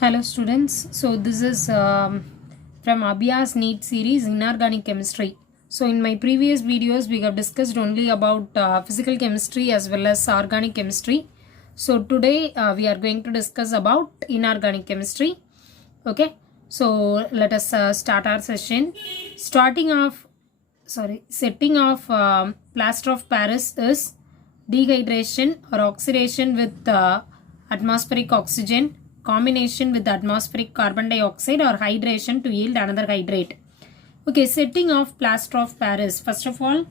Hello students, so this is from Abhiya's NEET series Inorganic Chemistry. So in my previous videos we have discussed only about physical chemistry as well as organic chemistry. So today we are going to discuss about inorganic chemistry. Okay, so let us start our session. Setting of plaster of Paris is dehydration or oxidation with atmospheric oxygen, combination with atmospheric carbon dioxide, or hydration to yield another hydrate. Okay, setting of plaster of Paris. First of all,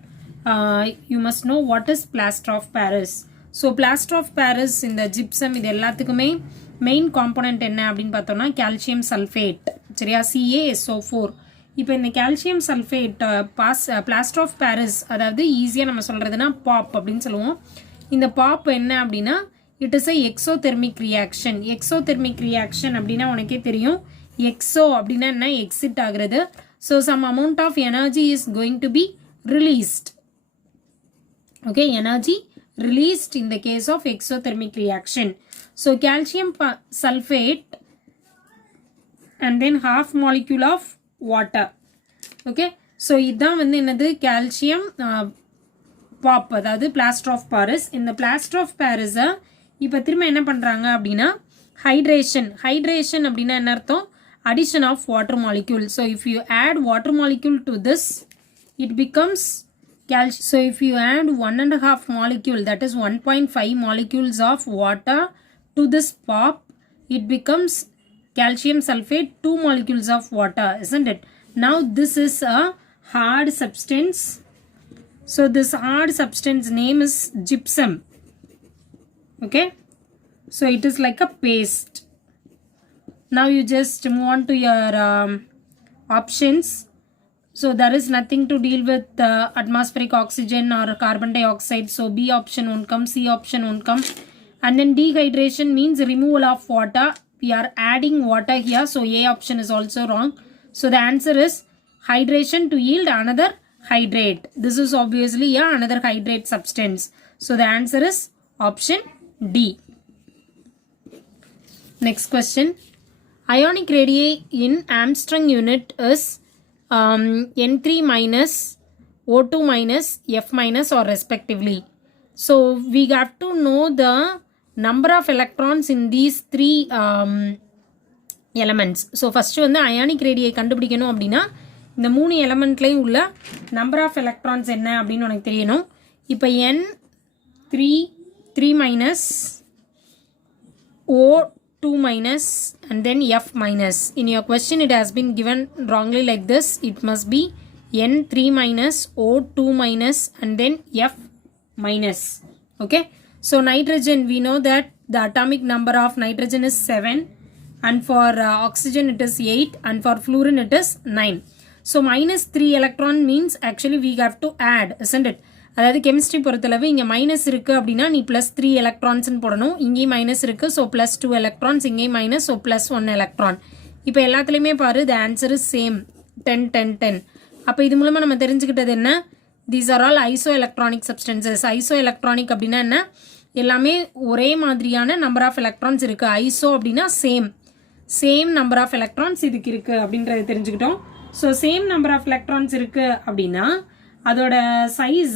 you must know what is plaster of Paris. So plaster of Paris in the gypsum இது எல்லாத்துக்குமே main component என்ன அப்படின்னு பார்த்தோம்னா calcium sulfate சரியா CaSO4. இப்போ இந்த calcium sulfate plaster of Paris அதாவது ஈஸியாக நம்ம சொல்கிறதுனா POP அப்படின்னு சொல்லுவோம். இந்த POP என்ன அப்படின்னா it is a exothermic reaction. Exothermic reaction அப்படின்னா உனக்கே தெரியும். exo அப்படின்னா என்ன exit ஆகிறது. So some amount of energy is going to be released. Okay, energy released in the case of exothermic reaction. So calcium sulfate and then half molecule of water. Okay, so இதான் வந்து என்னது calcium pop அதாவது plaster of Paris. இந்த plaster of Paris இப்போ திரும்ப என்ன பண்றாங்க அப்படின்னா hydration அப்படின்னா என்ன அர்த்தம் addition of water molecule. So if you add water molecule to this it becomes calcium. So if you add 1.5 molecule, that is 1.5 molecules of water to this pop, it becomes calcium sulfate 2 molecules of water, isn't it? Now this is a hard substance. So this hard substance name is gypsum. Okay, so it is like a paste. Now you just move on to your options. So there is nothing to deal with atmospheric oxygen or carbon dioxide. So B option won't come, C option won't come. And then dehydration means removal of water. We are adding water here. So A option is also wrong. So the answer is hydration to yield another hydrate. This is obviously another hydrate substance. So the answer is option D. Next question. Ionic radii in Armstrong unit is N3 minus, O2 minus, F minus or respectively. So we have to know the number of electrons in these three elements. So first வந்து ionic radii கண்டுபிடிக்கணும் அப்படின்னா இந்த மூணு எலமெண்ட்லையும் உள்ள number of electrons என்ன அப்படின்னு உனக்கு தெரியணும். இப்போ N3 minus, O2 minus and then F minus. In your question it has been given wrongly like this. It must be N3 minus, O2 minus and then F minus. Okay, so nitrogen, we know that the atomic number of nitrogen is 7 and for oxygen it is 8 and for fluorine it is 9. So minus 3 electron means actually we have to add, isn't it? அதாவது chemistry பொறுத்தளவு இங்கே minus இருக்குது அப்படின்னா நீ plus 3 எலக்ட்ரான்ஸ்னு போடணும். இங்கேயும் minus இருக்குது, so plus 2 electrons, இங்கேயும் மைனஸ், ஸோ ப்ளஸ் 1 எலக்ட்ரான். இப்போ எல்லாத்துலேயுமே பாரு த ஆன்சர் இஸ் சேம் 10 10 10. அப்போ இது மூலமாக நம்ம தெரிஞ்சுக்கிட்டது என்ன? These are all iso electronic substances. Iso electronic அப்படின்னா என்ன? எல்லாமே ஒரே மாதிரியான நம்பர் ஆஃப் எலக்ட்ரான்ஸ் இருக்குது. ஐசோ அப்படின்னா சேம் நம்பர் ஆஃப் எலக்ட்ரான்ஸ் இதுக்கு இருக்குது அப்படின்றத தெரிஞ்சுக்கிட்டோம். So same number of electrons இருக்குது அப்படின்னா அதோட சைஸ்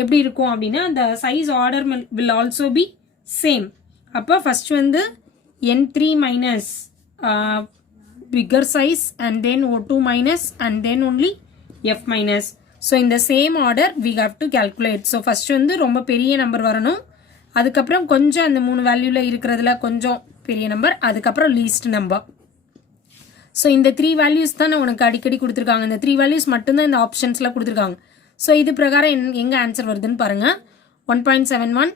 எப்படி இருக்கும் அப்படின்னா the size order will also be same. அப்போ first வந்து N3 minus bigger size and then O2 minus and then only F minus. So in the same order we have to calculate. So first வந்து ரொம்ப பெரிய number வரணும், அதுக்கப்புறம் கொஞ்சம் அந்த மூணு வேல்யூவில் இருக்கிறதுல கொஞ்சம் பெரிய நம்பர், அதுக்கப்புறம் லீஸ்ட் நம்பர். ஸோ இந்த 3 வேல்யூஸ் தான் உனக்கு அடிக்கடி கொடுத்துருக்காங்க. இந்த 3 வேல்யூஸ் மட்டும்தான் இந்த ஆப்ஷன்ஸில் கொடுத்துருக்காங்க. ஸோ இது பிரகாரம் எங்கே ஆன்சர் வருதுன்னு பாருங்கள். 1.71,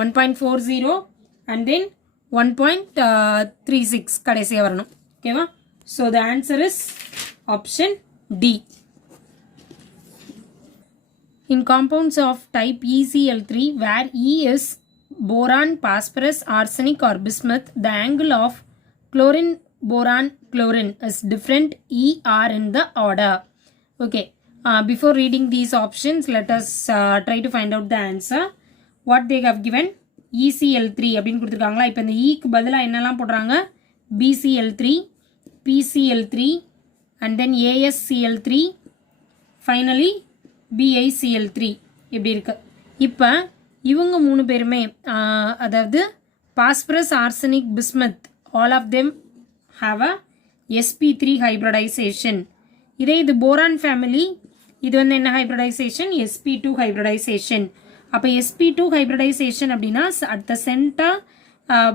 1.40 அண்ட் தென் 1.36 கடைசியாக வரணும். ஓகேவா? So the answer is option D. In compounds of type ECl3 where E is boron, phosphorus, arsenic or bismuth, the angle of chlorine, boron, chlorine is different E are in the order. Okay. Before reading these options, let us try to find out the answer. What they have given ECl3 அப்படின்னு கொடுத்துருக்காங்களா. இப்போ இந்த ஈக்கு பதிலாக என்னெல்லாம் போடுறாங்க? BCl3, PCl3 and then ASCl3, finally BiCl3 இப்படி இருக்கு. இப்போ இவங்க மூணு பேருமே அதாவது phosphorus, arsenic, bismuth all of them have a sp3 hybridization. இதே இது boron family இது வந்து என்ன hybridization? sp2 hybridization. அப்போ sp2 hybridization அப்படின்னா at the center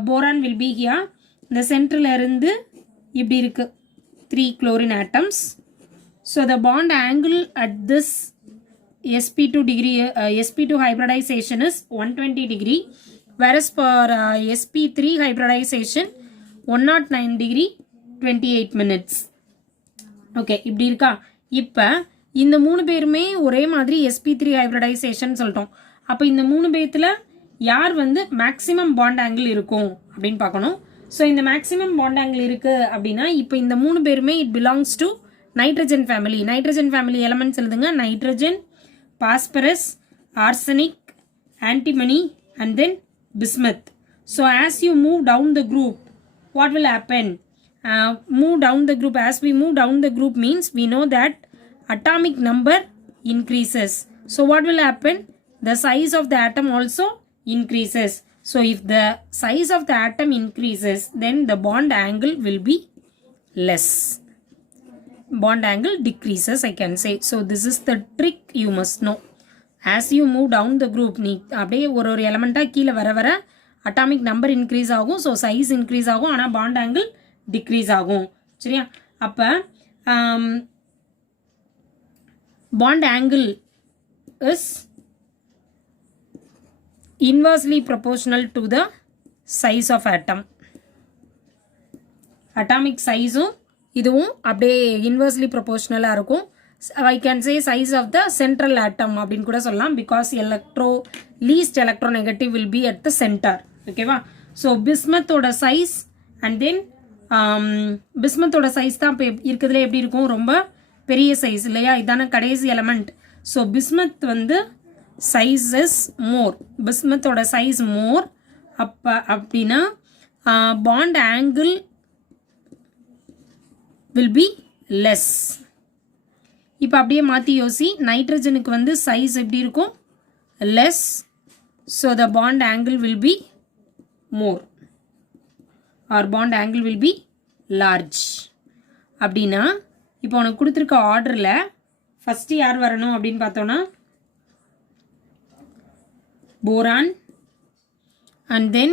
boron will be here. இந்த சென்டரில் இருந்து இப்படி இருக்கு 3 chlorine atoms. So the bond angle at this sp2 hybridization is 120 degree, whereas for sp3 hybridization 109 degree 28 minutes. Okay இப்படி இருக்கா. இப்போ இந்த மூணு பேருமே ஒரே மாதிரி sp3 hybridization சொல்லிட்டோம். அப்போ இந்த மூணு பேர்த்தில் யார் வந்து மேக்ஸிமம் பாண்ட் ஆங்கிள் இருக்கும் அப்படின்னு பார்க்கணும். ஸோ இந்த மேக்ஸிமம் பாண்ட் ஆங்கிள் இருக்குது அப்படின்னா இப்போ இந்த மூணு பேருமே it belongs to nitrogen family. Nitrogen family elements எழுதுங்க. Nitrogen, phosphorus, arsenic, antimony and then bismuth. So as you move down the group, what will happen? Move down the group. As we move down the group means we know that atomic number increases. So what will happen? The size of the atom also increases. So if the size of the atom increases, then the bond angle will be less. Bond angle decreases, I can say. So this is the trick you must know. As you move down the group, நீ அப்படியே ஒரு எலமெண்ட்டாக கீழே வர வர atomic number increase ஆகும். So size increase ஆகும், ஆனால் bond angle degrees ஆகும். சரியா? அப்போ bond angle is inversely proportional to the size of atom. Atomic size இதுவும் அப்படியே inversely proportional இருக்கும். I can say size of the central atom அப்படின்னு கூட சொல்லலாம், because least electronegative will be at the center. ஓகேவா? ஸோ பிஸ்மத்தோட size and then பிஸ்மத்தோட size தான் இப்போ இருக்கிறதுல எப்படி இருக்கும், ரொம்ப பெரிய சைஸ் இல்லையா? இதான கடைசி எலமெண்ட். ஸோ பிஸ்மத் வந்து size is more. பிஸ்மத்தோட சைஸ் மோர். அப்படின்னா bond angle will be less. இப்போ அப்படியே மாற்றி யோசி. நைட்ரஜனுக்கு வந்து சைஸ் எப்படி இருக்கும்? less. So the bond angle will be more or bond angle will be large. அப்படின்னா இப்போ உனக்கு கொடுத்துருக்க ஆர்டரில் ஃபஸ்ட்டு யார் வரணும் அப்படின்னு பார்த்தோன்னா boron and then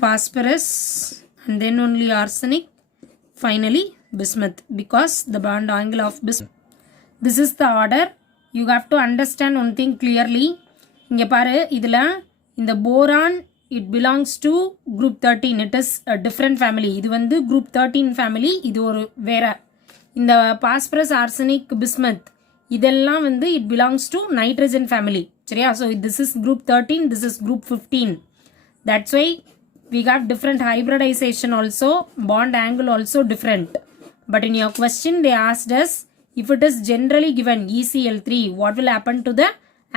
phosphorus and then only arsenic, finally bismuth, because the bond angle of bismuth. This is the order. You have to understand one thing clearly. இங்கே பாரு, இதில் இந்த boron it belongs to group 13. It is a different family. இது வந்து group 13 family. இது ஒரு வேற. இந்த பாஸ்பரஸ், ஆர்சனிக், பிஸ்மத் இதெல்லாம் வந்து it belongs to nitrogen family. சரியா? So this is group 13, this is group 15. That's why we have different hybridization also, bond angle also different. But in your question they asked us if it is generally given ECl3, what will happen to the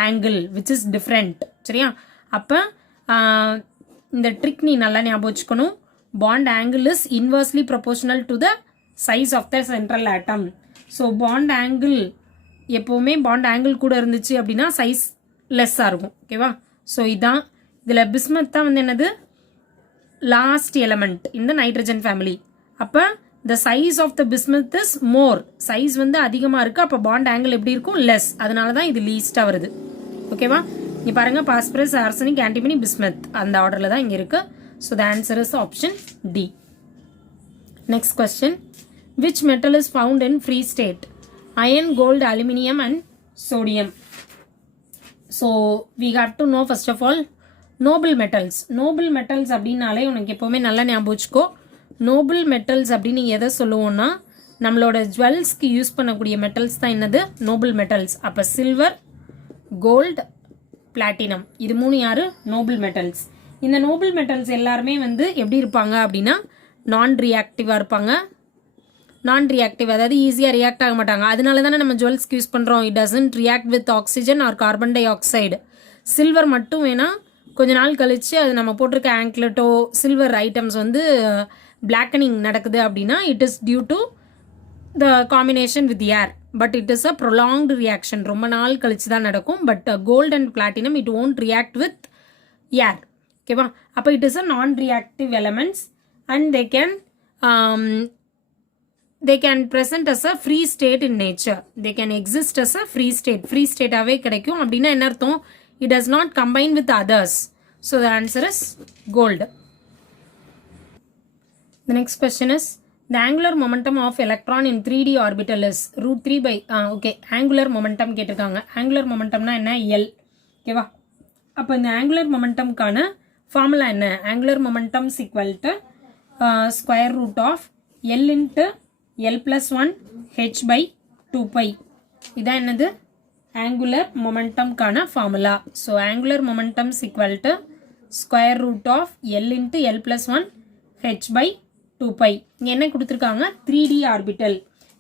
angle which is different. சரியா? அப்போ இந்த trick நீ நல்லா ஞாபகம் வச்சுக்கணும். Bond angle is inversely proportional to the size of the central atom. So bond angle எப்போவுமே bond angle கூட இருந்துச்சு அப்படின்னா சைஸ் லெஸ்ஸாக இருக்கும். ஓகேவா? ஸோ இதான் இதில் பிஸ்மத் தான் வந்து என்னது லாஸ்ட் எலமெண்ட் இந்த நைட்ரஜன் ஃபேமிலி. அப்போ the size of the bismuth is more. Size வந்து அதிகமாக இருக்குது. அப்போ பாண்ட் ஆங்கிள் எப்படி இருக்கும்? லெஸ். அதனால தான் இது லீஸ்ட்டாக வருது. ஓகேவா? இங்கே பாருங்கள், பாஸ்பரஸ், ஆர்சனிக், ஆன்டிமனி, பிஸ்மத் அந்த ஆர்டரில் தான் இங்கே இருக்குது. So the answer is option D. Next question. Which metal is found in free state? Iron, gold, aluminium and sodium. So we have to know first of all noble metals. Noble metals அப்படின்னாலே உனக்கு எப்போவுமே நல்லா ஞாபகம் வச்சுக்கோ. noble metals அப்படின்னு எதை சொல்லுவோம்னா நம்மளோட ஜுவல்ஸ்க்கு யூஸ் பண்ணக்கூடிய மெட்டல்ஸ் தான் என்னது? noble metals. அப்போ சில்வர், கோல்டு, பிளாட்டினம் இது மூணு யாரு? noble metals. இந்த noble metals எல்லாருமே வந்து எப்படி இருப்பாங்க அப்படின்னா நான் ரியாக்டிவாக இருப்பாங்க. நான் ரியாக்டிவ் அதாவது ஈஸியாக ரியாக்ட் ஆக மாட்டாங்க. அதனால தானே நம்ம ஜுவல்ஸ்க்கு யூஸ் பண்ணுறோம். It doesn't react with oxygen or carbon dioxide. Silver மட்டும் வேணால் கொஞ்ச நாள் கழித்து அது நம்ம போட்டிருக்க ஆங்க்லெட்டோ சில்வர் ஐட்டம்ஸ் வந்து பிளாக்கனிங் நடக்குது அப்படின்னா it is due to the combination with air but it is a prolonged reaction. ரொம்ப நாள் கழிச்சு தான் நடக்கும். But gold and platinum it won't react with air. ஓகேவா? அப்போ it is a non reactive elements and they can present as a free state in nature. They can exist as a free state. Free state ஆவே கிடைக்கும். அப்படின்னா என்ன அர்த்தம்? It does not combine with others. So the answer is gold. The next question is the angular momentum of electron in 3D orbital is √3 by okay angular momentum கேட்டிருக்காங்க. angular momentumனா என்ன? L. ஓகேவா? அப்போ இந்த angular momentumக்கான ஃபார்முலா என்ன? angular momentum is equal to square root of L into L plus 1 H by 2 pi. இதான் என்னது? angular momentum கான formula. So angular momentum is equal to square root of L into L plus 1 H by 2 pi. இங்க என்ன கொடுத்திருக்காங்க? 3D orbital.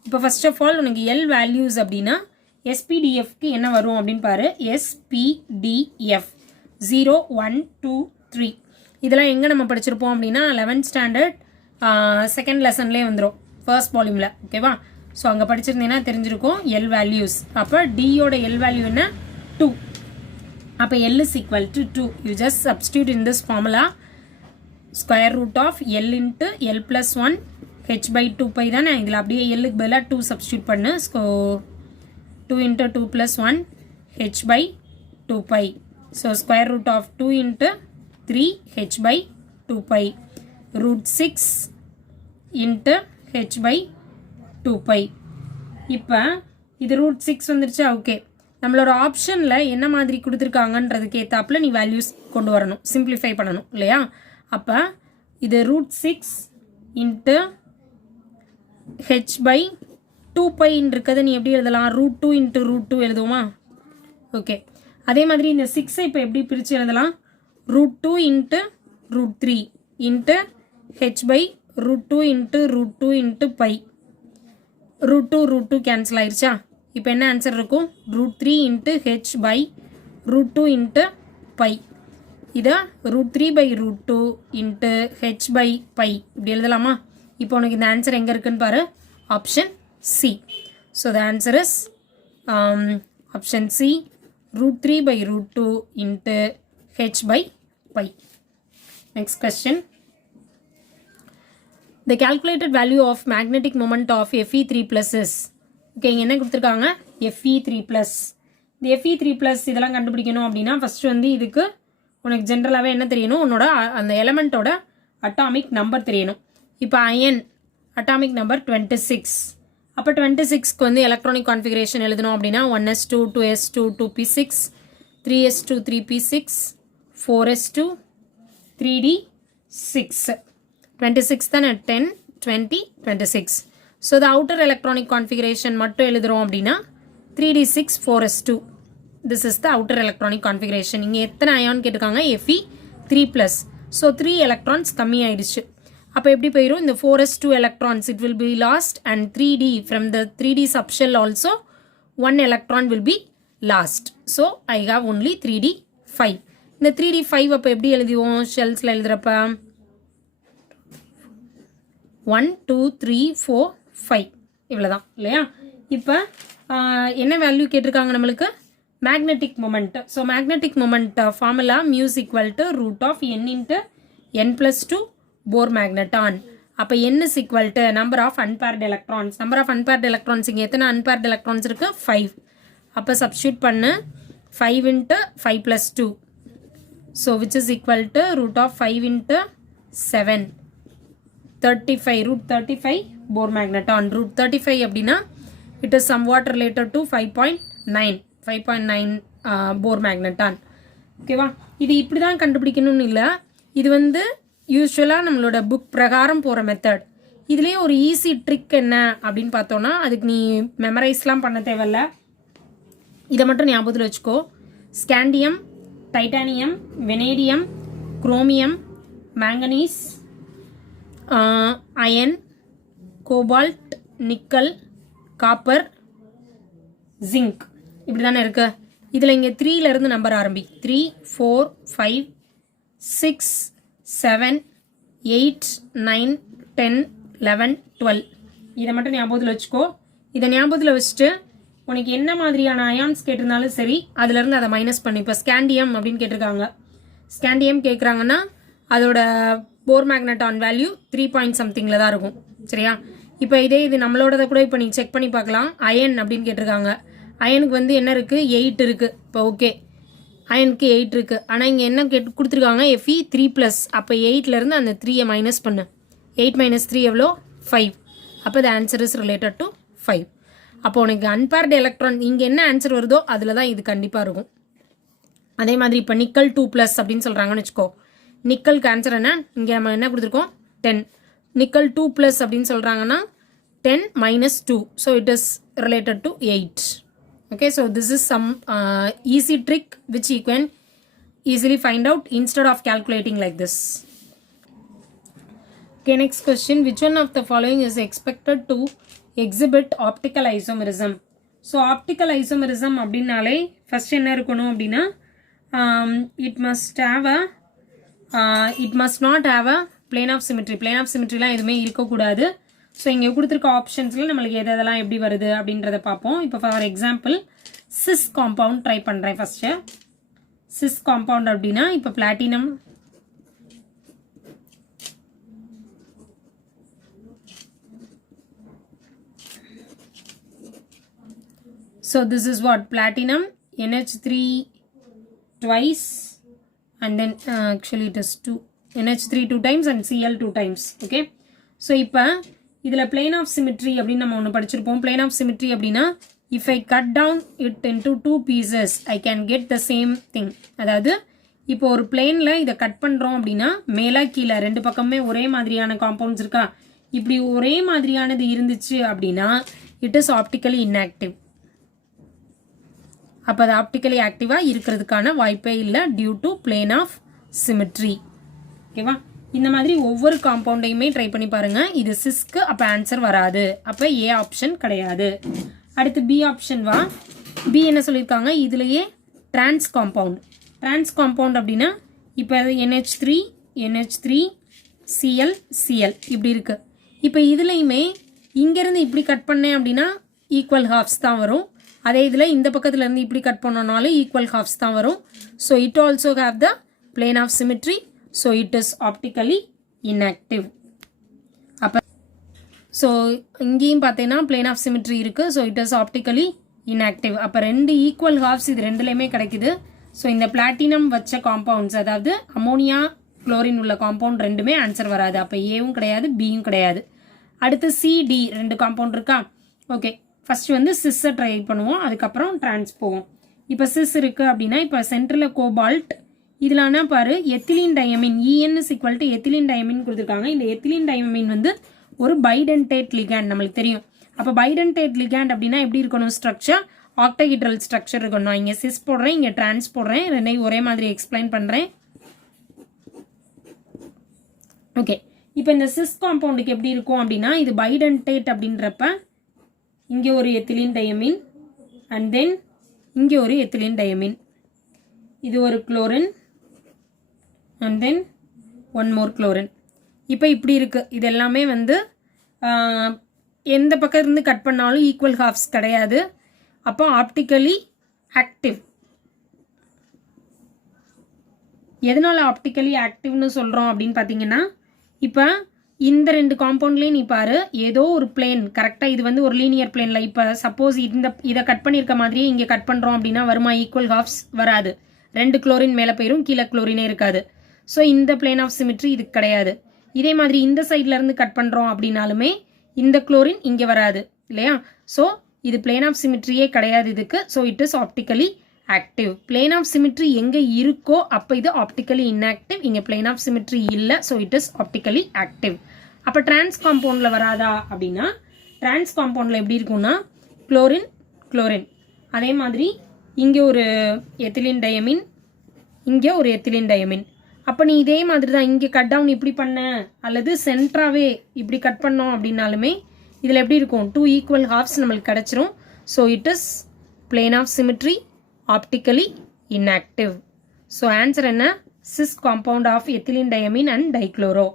இப்போ first of all உனக்கு L values அப்படின்னா SPDF க்கு என்ன வரும் அப்படின்னு பாரு. SPDF 0 1 2 3. இதெல்லாம் எங்க நம்ம படிச்சிருப்போம் அப்படின்னா 11th standard second lessonலயே வந்துரும். ஃபர்ஸ்ட் வால்யூமில். ஓகேவா? ஸோ அங்கே படிச்சிருந்தீங்கன்னா தெரிஞ்சிருக்கும் எல் வேல்யூஸ். அப்போ டியோட எல் வேல்யூ என்ன? 2. அப்போ L is equal to 2. You just substitute in this formula. Square root of L into L plus 1 H by 2 by தானே. இதில் அப்படியே எல்லுக்கு பதிலாக 2 சப்ஸ்டியூட் பண்ணு. So 2 into 2 plus 1 H by 2 by. So square root of 2 into 3 H by 2 by. √6 into h by 2 pi. இப்போ இது √6 வந்துருச்சா? Okay. நம்மளோட ஆப்ஷனில் என்ன மாதிரி கொடுத்துருக்காங்கன்றதுக்கு ஏற்றாப்புல நீ வேல்யூஸ் கொண்டு வரணும், சிம்பிளிஃபை பண்ணணும் இல்லையா? அப்போ இது √6 இன்ட்டு ஹெச் பை 2 பைன்னு இருக்கிறத நீ எப்படி எழுதலாம்? √2 இன்ட்டு √2 எழுதுவோமா? ஓகே. அதே மாதிரி இந்த 6ஐ இப்போ எப்படி பிரித்து எழுதலாம்? √2 into √3 into H by √2 into √2 into by. √2 cancel ஆயிடுச்சா? இப்போ என்ன ஆன்சர் இருக்கும்? √3 into H by √2 into by. இதை √3 by √2 into H by by இப்படி எழுதலாமா? இப்போ உனக்கு இந்த ஆன்சர் எங்கே இருக்குன்னு பாரு. Option C. So the answer is option C √3 by √2 into H by by. Next question. The calculated value of magnetic moment of Fe3 plus is. Okay, இங்கே என்ன கொடுத்துருக்காங்க? Fe3 plus. இந்த Fe3 plus இதெல்லாம் கண்டுபிடிக்கணும் அப்படின்னா ஃபஸ்ட்டு வந்து இதுக்கு உனக்கு ஜென்ரலாகவே என்ன தெரியணும்? உன்னோட அந்த எலமெண்ட்டோட அட்டாமிக் நம்பர் தெரியணும். இப்போ அயன் அட்டாமிக் நம்பர் 26. அப்போ 26க்கு வந்து எலக்ட்ரானிக் கான்ஃபிகரேஷன் எழுதணும் அப்படின்னா 1s2 2s2 2p6 3s2 3p6 4s2 3d6. 26 தானே? 10 20 26. So the outer electronic configuration மட்டும் எழுதுகிறோம் அப்படின்னா 3d6 4s2. this is the outer electronic configuration. இங்கே எத்தனை அயான் கேட்டிருக்காங்க? Fe3+. ஸோ 3 electrons கம்மி ஆயிடுச்சு. அப்போ எப்படி போயிடும்? இந்த 4s2 electrons it will be lost and 3d from the 3d subshell also 1 electron will be lost. so I have only 3d5. இந்த 3d5 அப்போ எப்படி எழுதுவோம்? ஷெல்ஸில் எழுதுகிறப்ப 1 2 3 4 5 இவ்வளோதான் இல்லையா? இப்போ என்ன வேல்யூ கேட்டிருக்காங்க நம்மளுக்கு? Magnetic moment. So magnetic moment formula mu's equal to √n into n + 2 Bohr magneton. அப்போ n is equal to number of unpaired electrons. Number of unpaired electrons இங்கே எத்தனை அன்பேர்டு எலக்ட்ரான்ஸ் இருக்குது? 5. அப்போ சப்ஸ்டியூட் பண்ணு 5 into 5 + 2. So which is equal to √5 into 7 35. √35 Bohr magneton. √35 அப்படின்னா it is somewhat related to 5.9 Bohr magneton. ஓகேவா? இது இப்படி தான் கண்டுபிடிக்கணும்னு இல்லை. இது வந்து யூஸ்வலாக நம்மளோட புக் பிரகாரம் போகிற மெத்தட். இதுலேயே ஒரு ஈஸி ட்ரிக் என்ன அப்படின்னு பார்த்தோன்னா, அதுக்கு நீ மெமரைஸ்லாம் பண்ண தேவையில்ல. இதை மட்டும் ஞாபகத்தில் வச்சுக்கோ. Scandium, titanium, vanadium, chromium, manganese, iron, cobalt, nickel, copper, zinc இப்படி தானே இருக்கு. இதில் இங்கே 3லேருந்து நம்பர் ஆரம்பி. 3 4 5 6 7 8 9 10 11 12 இதை மட்டும் ஞாபகத்தில் வச்சுக்கோ. இதை ஞாபகத்தில் வச்சுட்டு உனக்கு என்ன மாதிரியான அயான்ஸ் கேட்டிருந்தாலும் சரி அதிலிருந்து அதை மைனஸ் பண்ணி. இப்போ ஸ்கேண்டியம் அப்படின்னு கேட்டிருக்காங்க. ஸ்கேண்டியம் கேட்குறாங்கன்னா அதோட போர் மேக்னட்டான் வேல்யூ 3 பாயிண்ட் சம்திங்கில் தான் இருக்கும். சரியா? இப்போ இது நம்மளோடதை கூட இப்போ நீ செக் பண்ணி பார்க்கலாம். அயன் அப்படின்னு கேட்டிருக்காங்க. அயனுக்கு வந்து என்ன இருக்குது? 8 இருக்குது. இப்போ ஓகே, அயனுக்கு 8 இருக்குது. ஆனால் இங்கே என்ன கொடுத்துருக்காங்க? Fe 3+. அப்போ 8லேருந்து அந்த 3 மைனஸ் பண்ணு. 8 - 3 எவ்வளோ? 5. அப்போ the answer is related to 5. அப்போ உனக்கு அன்பேர்டு எலக்ட்ரான் இங்கே என்ன ஆன்சர் வருதோ அதில் தான் இது கண்டிப்பாக இருக்கும். அதே மாதிரி இப்போ நிக்கல் 2+ அப்படின்னு சொல்கிறாங்கன்னு வச்சுக்கோ. நிக்கலுக்கு ஆன்சர் என்ன? இங்கே நம்ம என்ன கொடுத்துருக்கோம்? 10. நிக்கல் 2+ அப்படின்னு சொல்கிறாங்கன்னா 10 - 2. So it is related to 8. Okay, so this is some easy trick which you can easily find out instead of calculating like this. Okay, next question. Which one of the following is expected to exhibit optical isomerism? So optical isomerism அப்படின்னாலே first என்ன இருக்கணும் அப்படின்னா it must not have a plane of symmetry. plane of symmetryலாம் எதுவுமே இருக்கக்கூடாது. So இங்கே கொடுத்துருக்க ஆப்ஷன்ஸில் நம்மளுக்கு எதெல்லாம் எப்படி வருது அப்படின்றத பார்ப்போம். இப்போ for example sis compound try பண்ணுறேன். ஃபஸ்ட்டு சிஸ் காம்பவுண்ட் அப்படின்னா இப்போ platinum, so this is what platinum NH3 twice and then actually it is 2 NH3 2 times and Cl 2 times. Okay, so இப்போ இதில் பிளேன் ஆஃப் சிமிட்ரி அப்படின்னு நம்ம ஒன்று படிச்சிருப்போம். Plane of symmetry அப்படின்னா if I cut down it into 2 pieces I can get the same thing. அதாவது இப்போ ஒரு பிளேனில் இதை கட் பண்ணுறோம் அப்படின்னா மேலே கீழே ரெண்டு பக்கமே ஒரே மாதிரியான காம்பவுண்ட்ஸ் இருக்கா? இப்படி ஒரே மாதிரியானது இருந்துச்சு அப்படின்னா இட் இஸ் ஆப்டிக்கலி இன்ஆக்டிவ். அப்போ அது ஆப்டிக்கலி ஆக்டிவாக இருக்கிறதுக்கான வாய்ப்பே இல்லை due to plane of symmetry. ஓகேவா? இந்த மாதிரி ஒவ்வொரு காம்பவுண்டையுமே ட்ரை பண்ணி பாருங்க. இது சிஸ்க்கு, அப்போ ஆன்சர் வராது. அப்போ ஏ ஆப்ஷன் கிடையாது. அடுத்து பி ஆப்ஷன் வா. பி என்ன சொல்லியிருக்காங்க? இதுலேயே டிரான்ஸ் காம்பவுண்ட். டிரான்ஸ் காம்பவுண்ட் அப்படின்னா இப்போ NH3 Cl இப்படி இருக்கு. இப்போ இதுலையுமே இங்கேருந்து இப்படி கட் பண்ணேன் அப்படின்னா ஈக்குவல் ஹாஃப்ஸ் தான் வரும். அதே இதில் இந்த பக்கத்துலேருந்து இப்படி கட் பண்ணனாலும் ஈக்குவல் ஹாஃப்ஸ் தான் வரும். So it also have the plane of symmetry. So it is optically inactive. அப்போ ஸோ இங்கேயும் பார்த்தீங்கன்னா பிளேன் ஆஃப் சிமிட்ரி இருக்குது. So it is optically inactive. அப்போ ரெண்டு ஈக்குவல் ஹாஃப்ஸ் இது ரெண்டுலேயுமே கிடைக்குது. ஸோ இந்த பிளாட்டினம் வச்ச காம்பவுண்ட்ஸ், அதாவது அமோனியா குளோரின் உள்ள காம்பவுண்ட் ரெண்டுமே ஆன்சர் வராது. அப்போ ஏவும் கிடையாது, பியும் கிடையாது. அடுத்து CD ரெண்டு காம்பவுண்ட் இருக்கா? ஓகே, ஃபர்ஸ்ட் வந்து சிஸ்ஸை ட்ரை பண்ணுவோம், அதுக்கப்புறம் டிரான்ஸ் போவோம். இப்போ சிஸ் இருக்குது அப்படின்னா இப்போ சென்டரில் கோபால்ட், இதில் என்ன பாரு ethylene diamine EN is equal to ethylene diamine கொடுத்துருக்காங்க. இந்த எத்திலீன் டயமின் வந்து ஒரு பைடென்டேட் லிகாண்ட் நம்மளுக்கு தெரியும். அப்போ பைடென்டேட் லிகாண்ட் அப்படின்னா எப்படி இருக்கணும்? ஸ்ட்ரக்சர் ஆக்டஹெட்ரல் ஸ்ட்ரக்சர் இருக்கணும். நான் இங்கே சிஸ் போடுறேன், இங்கே டிரான்ஸ் போடுறேன், ரெண்டையும் ஒரே மாதிரி எக்ஸ்பிளைன் பண்ணுறேன். ஓகே, இப்போ இந்த சிஸ் காம்பவுண்டுக்கு எப்படி இருக்கும் அப்படின்னா இது பைடென்டேட் அப்படின்றப்ப இங்கே ஒரு எத்திலீன் டயமின் அண்ட் தென் இங்கே ஒரு எத்திலீன் டயமின், இது ஒரு chlorine and then one more chlorine. இப்போ இப்படி இருக்குது. இது எல்லாமே வந்து எந்த பக்கம் இருந்து கட் பண்ணாலும் ஈக்குவல் ஹாஃப்ஸ் கிடையாது. அப்போ ஆப்டிக்கலி ஆக்டிவ். எதனால ஆப்டிக்கலி ஆக்டிவ்னு சொல்கிறோம் அப்படின்னு பார்த்தீங்கன்னா இப்போ இந்த ரெண்டு காம்பவுண்ட்லேயும் நீ பாரு ஏதோ ஒரு பிளேன் கரெக்டாக இது வந்து ஒரு லீனியர் பிளேனில் இப்போ சப்போஸ் இதை கட் பண்ணியிருக்க மாதிரியே இங்கே கட் பண்ணுறோம் அப்படின்னா வருமா? ஈக்குவல் ஹாஃப்ஸ் வராது. ரெண்டு குளோரின் மேலே போயிடும், கீழே குளோரினே இருக்காது. ஸோ இந்த பிளேன் ஆஃப் சிமிட்ரி இது கிடையாது. இதே மாதிரி இந்த சைட்ல இருந்து கட் பண்ணுறோம் அப்படின்னாலுமே இந்த குளோரின் இங்கே வராது இல்லையா? ஸோ இது பிளேன் ஆஃப் சிமிட்ரியே கிடையாது இதுக்கு. So it is optically active. Plane of symmetry எங்கே இருக்கோ அப்போ இது ஆப்டிக்கலி இன்ஆக்டிவ். இங்கே பிளேன் ஆஃப் சிமிட்ரி இல்லை. So it is optically active. அப்போ டிரான்ஸ் காம்பவுண்டில் வராதா அப்படின்னா டிரான்ஸ் காம்பவுண்டில் எப்படி இருக்கும்னா குளோரின் குளோரின், அதே மாதிரி இங்கே ஒரு எத்திலீன் டயமின், இங்கே ஒரு எத்திலீன் டயமின். அப்போ நீ இதே மாதிரி தான் இங்கே கட் டவுன் இப்படி பண்ண அல்லது சென்ட்ராவே இப்படி கட் பண்ணோம் அப்படின்னாலுமே இதில் எப்படி இருக்கும்? 2 ஈக்குவல் ஹாஃப்ஸ் நம்மளுக்கு கிடச்சிரும். So it is plane of symmetry, optically inactive. So answer என்ன? cis compound of ethylene diamine and dichloro.